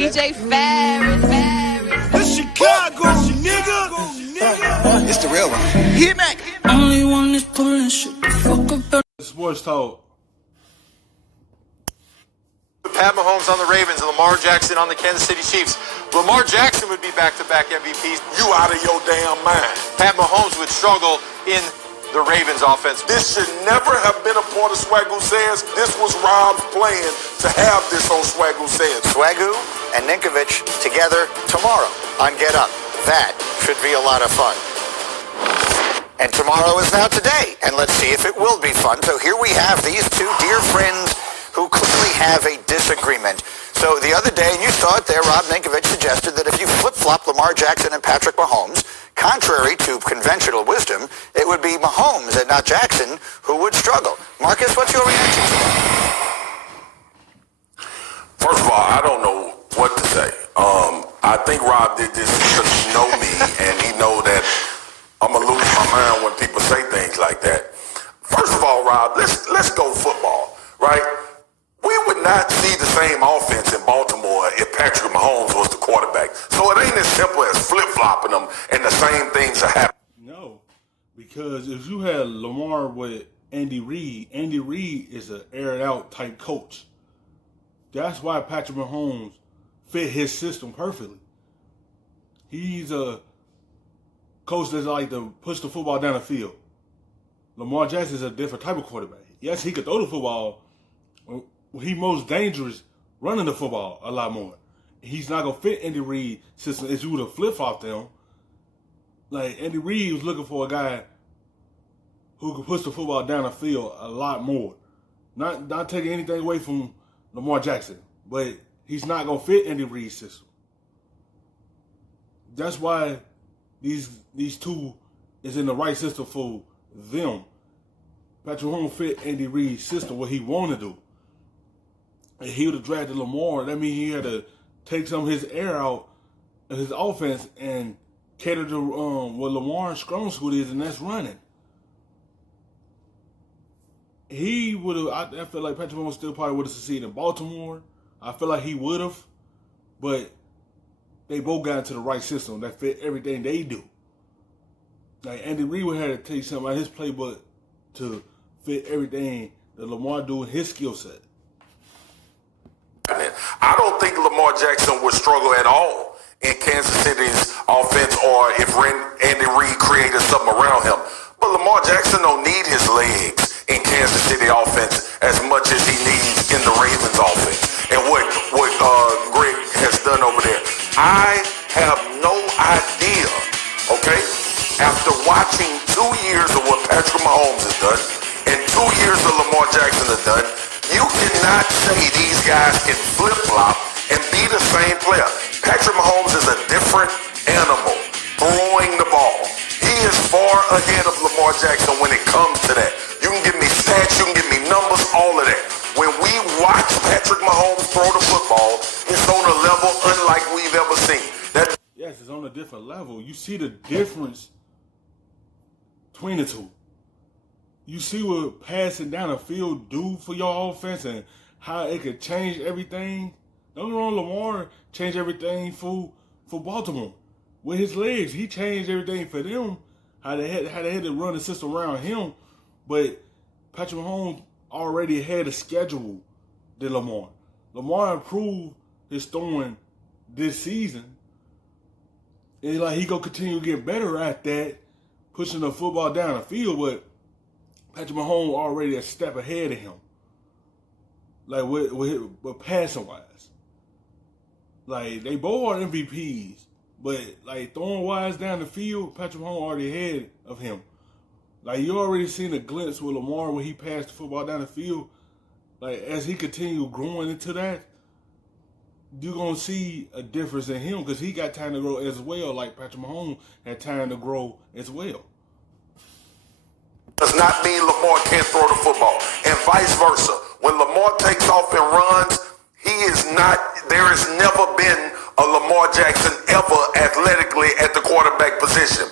DJ Ferris. The Chicago, nigga. It's the real one. Hit me. Only one is pulling shit the fuck up. Sports talk. Pat Mahomes on the Ravens and Lamar Jackson on the Kansas City Chiefs. Lamar Jackson would be back-to-back MVPs. You out of your damn mind. Pat Mahomes would struggle in the Ravens offense. This should never have been a part of Swagoo Says. This was Rob's plan to have this on Swagoo Says. Swagoo and Ninkovich together tomorrow on Get Up. That should be a lot of fun. And tomorrow is now today, and let's see if it will be fun. So here we have these two dear friends who clearly have a disagreement. So the other day, and you saw it there, Rob Ninkovich suggested that if you flip-flop Lamar Jackson and Patrick Mahomes, contrary to conventional wisdom, it would be Mahomes and not Jackson who would struggle. Marcus, what's your reaction to that? First of all, I don't know what to say. I think Rob did this because he know me, and he know that I'm going to lose my mind when people say things like that. First of all, Rob, let's go football, right? We would not see the same offense in Baltimore if Patrick Mahomes was the quarterback. So it ain't as simple as flip-flopping them and the same things are happening. No, because if you had Lamar with Andy Reid is an aired-out type coach. That's why Patrick Mahomes fit his system perfectly. He's a coach that's like to push the football down the field. Lamar Jackson is a different type of quarterback. Yes, he could throw the football. He most dangerous running the football a lot more. He's not going to fit Andy Reid's system as you would have flip-flopped them. Like, Andy Reid was looking for a guy who could push the football down the field a lot more. Not taking anything away from Lamar Jackson, but he's not going to fit Andy Reid's system. That's why these two is in the right system for them. Patrick Mahomes fit Andy Reid's system, what he wanted to do. If he would have drafted Lamar, that means he had to take some of his air out of his offense and cater to what Lamar's strong suit is, and that's running. He would have, I feel like Patrick Mahomes still probably would have succeeded in Baltimore. I feel like he would have, but they both got into the right system that fit everything they do. Like Andy Reid would have to take something out of his playbook to fit everything that Lamar do in his skill set. I don't think Lamar Jackson would struggle at all in Kansas City's offense or if Andy Reid created something around him. But Lamar Jackson don't need his legs in Kansas City offense as much as he needs in the Ravens offense. And what Greg has done over there. I have no idea, okay, after watching 2 years of what Patrick Mahomes has done and 2 years of Lamar Jackson has done, you cannot say these guys can flip-flop and be the same player. Patrick Mahomes is a different animal throwing the ball. He is far ahead of Lamar Jackson when it comes to that. You can give me stats, you can give me numbers, all of that. When we watch Patrick Mahomes throw the football, it's on a level unlike we've ever seen. Yes, it's on a different level. You see the difference between the two. You see what passing down the field do for your offense and how it could change everything. Don't get me wrong, Lamar changed everything for Baltimore. With his legs, he changed everything for them, how they had to run the system around him. But Patrick Mahomes already had a schedule than Lamar. Lamar improved his throwing this season. And like he gonna continue to get better at that, pushing the football down the field, but Patrick Mahomes already a step ahead of him. Like with passing wise. Like they both are MVPs, but like throwing wise down the field, Patrick Mahomes already ahead of him. Like you already seen a glimpse with Lamar when he passed the football down the field. Like as he continued growing into that, you're gonna see a difference in him because he got time to grow as well. Like Patrick Mahomes had time to grow as well. Does not mean Lamar can't throw the football, and vice versa. When Lamar takes off and runs, he is not. There has never been a Lamar Jackson ever athletically at the quarterback position.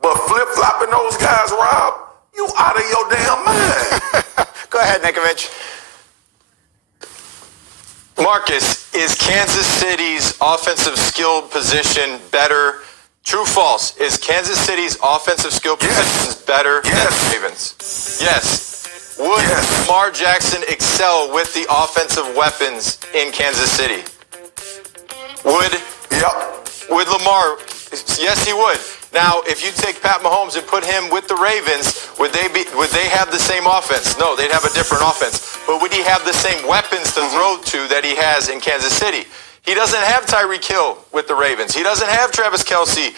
But flip-flopping those guys, Rob, you out of your damn mind. Go ahead, Ninkovich. Marcus, is Kansas City's offensive skill position better? True, false? Is Kansas City's offensive skill position better than the Ravens? Yes. Would Lamar Jackson excel with the offensive weapons in Kansas City? Would Lamar? Yes, he would. Now, if you take Pat Mahomes and put him with the Ravens, would they have the same offense? No, they'd have a different offense. But would he have the same weapons to throw to that he has in Kansas City? He doesn't have Tyreek Hill with the Ravens. He doesn't have Travis Kelce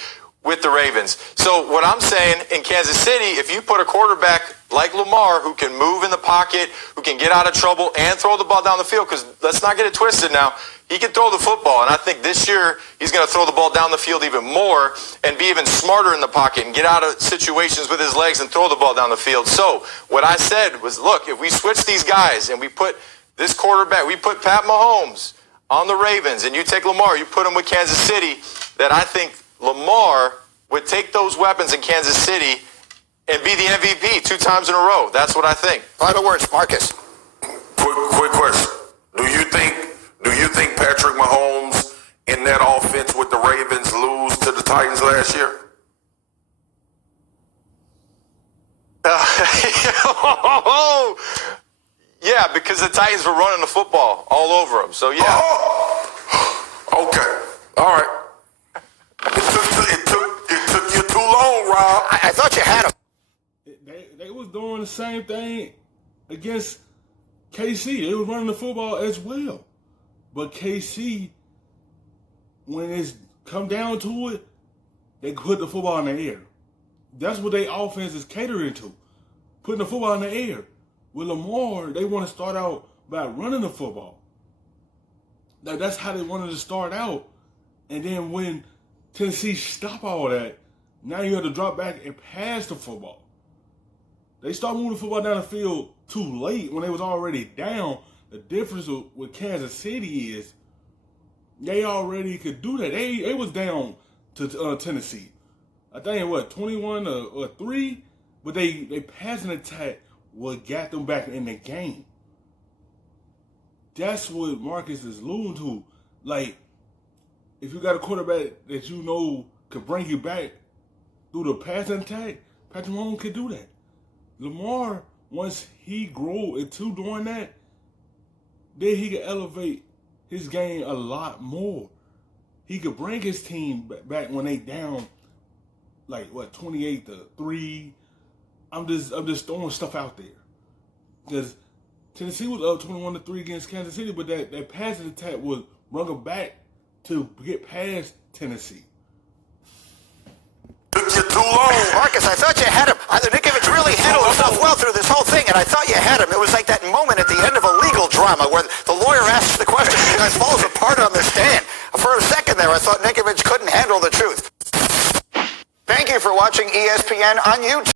with the Ravens. So what I'm saying, in Kansas City, if you put a quarterback like Lamar who can move in the pocket, who can get out of trouble and throw the ball down the field, because let's not get it twisted now, he can throw the football, and I think this year he's going to throw the ball down the field even more and be even smarter in the pocket and get out of situations with his legs and throw the ball down the field. So what I said was, look, if we switch these guys and we put this quarterback, we put Pat Mahomes on the Ravens, and you take Lamar, you put him with Kansas City, that I think Lamar would take those weapons in Kansas City and be the MVP 2 times in a row. That's what I think. Final words, Marcus. Quick question. Do you think Patrick Mahomes in that offense with the Ravens lose to the Titans last year? Yeah, because the Titans were running the football all over him. So, yeah. Oh, okay. All right. It took you too long, Rob. I thought you had him. They was doing the same thing against KC. They was running the football as well. But KC, when it's come down to it, they put the football in the air. That's what their offense is catering to, putting the football in the air. With Lamar, they want to start out by running the football. That's how they wanted to start out. And then when Tennessee stopped all that, now you have to drop back and pass the football. They start moving the football down the field too late when they was already down. The difference with Kansas City is they already could do that. They was down to Tennessee. I think, 21 or 3? But they passing attack what got them back in the game. That's what Marcus is alluding to. Like, if you got a quarterback that you know could bring you back through the passing attack, Patrick Mahomes could do that. Lamar, once he grow into doing that, then he could elevate his game a lot more. He could bring his team back when they down, 28-3. I'm just throwing stuff out there. Because Tennessee was up 21-3 against Kansas City, but that passing attack was run them back to get past Tennessee. Took you too long. Marcus, I thought you had him. Nikovich really handled himself well through this whole thing, and I thought you had him. It was like that moment at the end of a legal drama where the lawyer asks the question and the guy falls apart on the stand. For a second there, I thought Nikovich couldn't handle the truth. Thank you for watching ESPN on YouTube.